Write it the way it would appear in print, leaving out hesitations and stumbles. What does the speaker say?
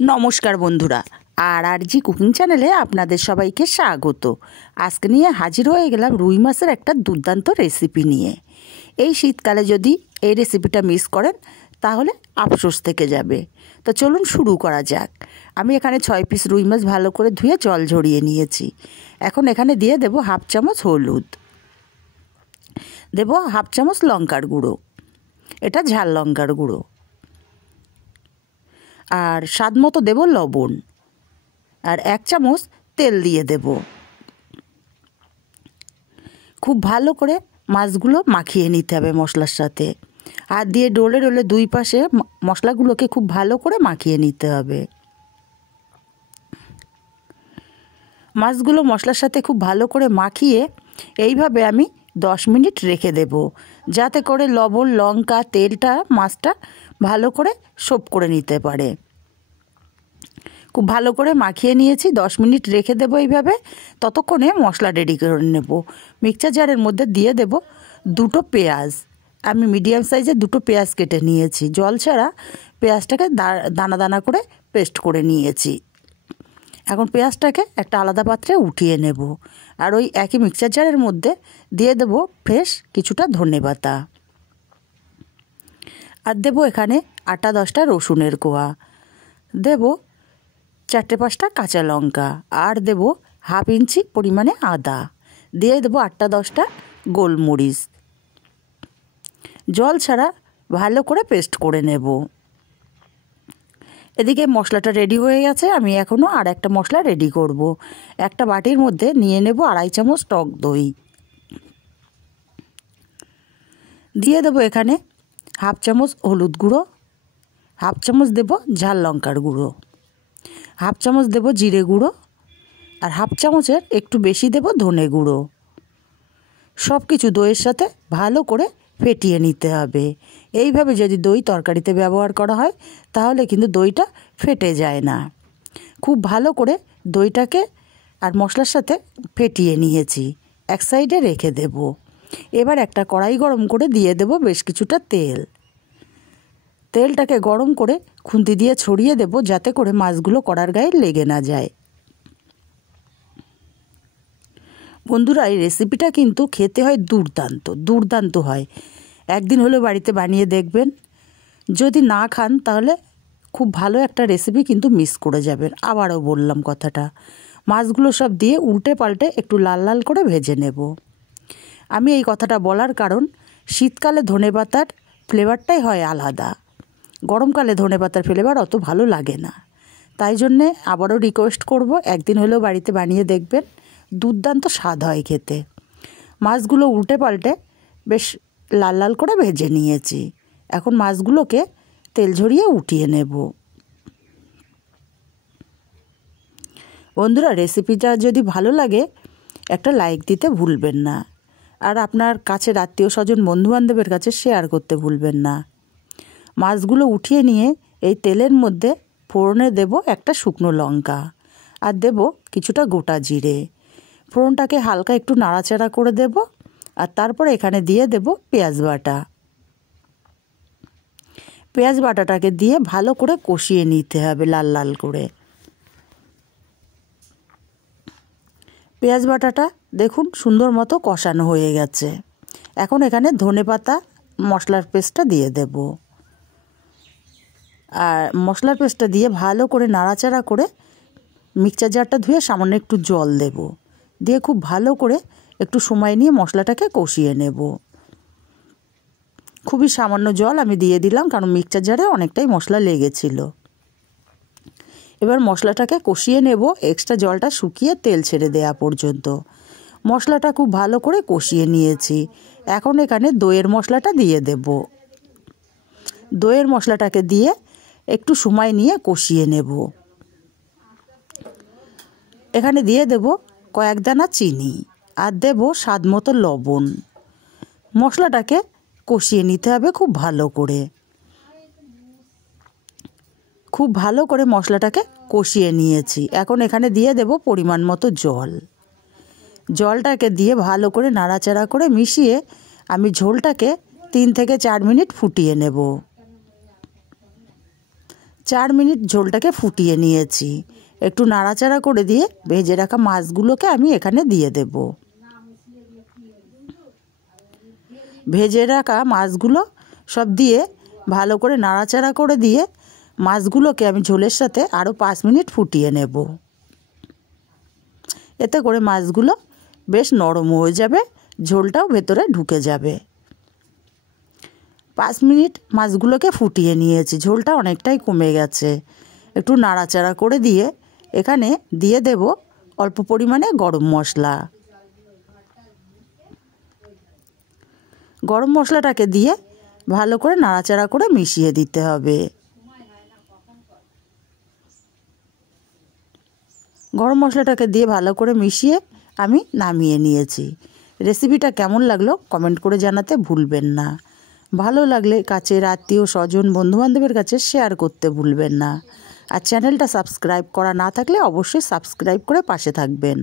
নমস্কার বন্ধুরা, আর জি কুকিং চ্যানেলে আপনাদের সবাইকে স্বাগত। আজকে নিয়ে হাজির হয়ে গেলাম রুই মাছের একটা দুর্দান্ত রেসিপি নিয়ে। এই শীতকালে যদি এই রেসিপিটা মিস করেন তাহলে আফসোস থেকে যাবে। তো চলুন শুরু করা যাক। আমি এখানে 6 পিস রুই মাছ ভালো করে ধুয়ে জল ঝরিয়ে নিয়েছি। এখন এখানে দিয়ে দেব হাফ চামচ হলুদ, দেব হাফ চামচ লঙ্কার গুঁড়ো, এটা ঝাল লঙ্কার গুঁড়ো, আর স্বাদ মতো দেব লবণ, আর 1 চামচ তেল দিয়ে দেব। খুব ভালো করে মাছগুলো মাখিয়ে নিতে হবে মশলার সাথে। হাত দিয়ে ডলে ডলে দুই পাশে মশলাগুলোকে খুব ভালো করে মাখিয়ে নিতে হবে। মাছগুলো মশলার সাথে খুব ভালো করে মাখিয়ে এইভাবে আমি 10 মিনিট রেখে দেব, যাতে করে লবণ, লঙ্কা, তেলটা মাছটা ভালো করে সোপ করে নিতে পারে। খুব ভালো করে মাখিয়ে নিয়েছি, 10 মিনিট রেখে দেবো এইভাবে। ততক্ষণে মশলা রেডি করে নেব। মিক্সচার জারের মধ্যে দিয়ে দেব 2টো পেঁয়াজ। আমি মিডিয়াম সাইজের 2টো পেঁয়াজ কেটে নিয়েছি, জল ছাড়া পেঁয়াজটাকে দানা দানা করে পেস্ট করে নিয়েছি। এখন পেঁয়াজটাকে একটা আলাদা পাত্রে উঠিয়ে নেব, আর ওই একই মিক্সচার জারের মধ্যে দিয়ে দেব ফ্রেশ কিছুটা ধনেপাতা, আর দেব এখানে 8-10টা রসুনের কোয়া, দেব 4-5টা কাঁচা লঙ্কা, আর দেব হাফ ইঞ্চি পরিমাণে আদা, দিয়ে দেবো 8-10টা গোলমরিচ। জল ছাড়া ভালো করে পেস্ট করে নেব। এদিকে মশলাটা রেডি হয়ে গেছে। আমি এখনও আর একটা মশলা রেডি করব। একটা বাটির মধ্যে নিয়ে নেব 2.5 চামচ টক দই, দিয়ে দেবো এখানে হাফ চামচ হলুদ গুঁড়ো, হাফ চামচ দেব ঝাল লঙ্কার গুঁড়ো, হাফ চামচ দেব জিরে গুঁড়ো, আর হাফ চামচের একটু বেশি দেব ধনে গুঁড়ো। সব কিছু দইয়ের সাথে ভালো করে ফেটিয়ে নিতে হবে। এইভাবে যদি দই তরকারিতে ব্যবহার করা হয় তাহলে কিন্তু দইটা ফেটে যায় না। খুব ভালো করে দইটাকে আর মশলার সাথে ফেটিয়ে নিয়েছি, এক সাইডে রেখে দেব। এবার একটা কড়াই গরম করে দিয়ে দেব বেশ কিছুটা তেল। তেলটাকে গরম করে খুন্তি দিয়ে ছড়িয়ে দেব, যাতে করে মাছগুলো কড়ার গায়ে লেগে না যায়। বন্ধুরা, এই রেসিপিটা কিন্তু খেতে হয় দুর্দান্ত দুর্দান্ত হয়। একদিন হলেও বাড়িতে বানিয়ে দেখবেন। যদি না খান তাহলে খুব ভালো একটা রেসিপি কিন্তু মিস করে যাবেন। আবারও বললাম কথাটা। মাছগুলো সব দিয়ে উল্টে পাল্টে একটু লাল লাল করে ভেজে নেব। আমি এই কথাটা বলার কারণ, শীতকালে ধনেপাতার ফ্লেভারটাই হয় আলাদা, গরমকালে ধনেপাতার ফ্লেভার অত ভালো লাগে না। তাই জন্যে আবারও রিকোয়েস্ট করব, একদিন হলেও বাড়িতে বানিয়ে দেখবেন। দুর্দান্ত স্বাদ হয় খেতে। মাছগুলো উল্টে পাল্টে বেশ লাল লাল করে ভেজে নিয়েছি। এখন মাছগুলোকে তেল ঝরিয়ে উঠিয়ে নেব। বন্ধুরা, রেসিপিটা যদি ভালো লাগে একটা লাইক দিতে ভুলবেন না, আর আপনার কাছের আত্মীয় স্বজন বন্ধুবান্ধবের কাছে শেয়ার করতে ভুলবেন না। মাছগুলো উঠিয়ে নিয়ে এই তেলের মধ্যে ফোড়নে দেব একটা শুকনো লঙ্কা, আর দেব কিছুটা গোটা জিরে। ফোড়নটাকে হালকা একটু নাড়াচাড়া করে দেব, আর তারপরে এখানে দিয়ে দেব পেঁয়াজ বাটা। পেঁয়াজ বাটাটাকে দিয়ে ভালো করে কষিয়ে নিতে হবে লাল লাল করে। পেঁয়াজ বাটাটা দেখুন সুন্দর মতো কষানো হয়ে গেছে। এখন এখানে ধনেপাতা মশলার পেস্টটা দিয়ে দেব, আর মশলার পেস্টটা দিয়ে ভালো করে নাড়াচাড়া করে মিক্সচার জারটা ধুয়ে সামান্য একটু জল দেব, দিয়ে খুব ভালো করে একটু সময় নিয়ে মশলাটাকে কষিয়ে নেব। খুবই সামান্য জল আমি দিয়ে দিলাম, কারণ মিক্সচার জারে অনেকটাই মশলা লেগেছিল। এবার মশলাটাকে কষিয়ে নেব এক্সট্রা জলটা শুকিয়ে তেল ছেড়ে দেওয়া পর্যন্ত। মশলাটা খুব ভালো করে কষিয়ে নিয়েছি। এখন এখানে দইয়ের মশলাটা দিয়ে দেব। দইয়ের মশলাটাকে দিয়ে একটু সময় নিয়ে কষিয়ে নেব। এখানে দিয়ে দেব কয়েক দানা চিনি, আর দেব স্বাদ মতো লবণ। মশলাটাকে কষিয়ে নিতে হবে খুব ভালো করে। খুব ভালো করে মশলাটাকে কষিয়ে নিয়েছি। এখন এখানে দিয়ে দেব পরিমাণ মতো জল। জলটাকে দিয়ে ভালো করে নাড়াচাড়া করে মিশিয়ে আমি ঝোলটাকে 3 থেকে 4 মিনিট ফুটিয়ে নেব। 4 মিনিট ঝোলটাকে ফুটিয়ে নিয়েছি। একটু নাড়াচাড়া করে দিয়ে ভেজে রাখা মাছগুলোকে আমি এখানে দিয়ে দেব। ভেজে রাখা মাছগুলো সব দিয়ে ভালো করে নাড়াচাড়া করে দিয়ে মাছগুলোকে আমি ঝোলের সাথে আরও 5 মিনিট ফুটিয়ে নেব। এতে করে মাছগুলো বেশ নরম হয়ে যাবে, ঝোলটাও ভেতরে ঢুকে যাবে। 5 মিনিট মাছগুলোকে ফুটিয়ে নিয়েছি, ঝোলটা অনেকটাই কমে গেছে। একটু নাড়াচাড়া করে দিয়ে এখানে দিয়ে দেব অল্প পরিমাণে গরম মশলা। গরম মশলাটাকে দিয়ে ভালো করে নাড়াচাড়া করে মিশিয়ে দিতে হবে। গরম মশলাটাকে দিয়ে ভালো করে মিশিয়ে আমি নামিয়ে নিয়েছি। রেসিপিটা কেমন লাগলো কমেন্ট করে জানাতে ভুলবেন না। ভালো লাগলে কাছের আত্মীয় স্বজন বন্ধুবান্ধবের কাছে শেয়ার করতে ভুলবেন না। আর চ্যানেলটা সাবস্ক্রাইব করা না থাকলে অবশ্যই সাবস্ক্রাইব করে পাশে থাকবেন।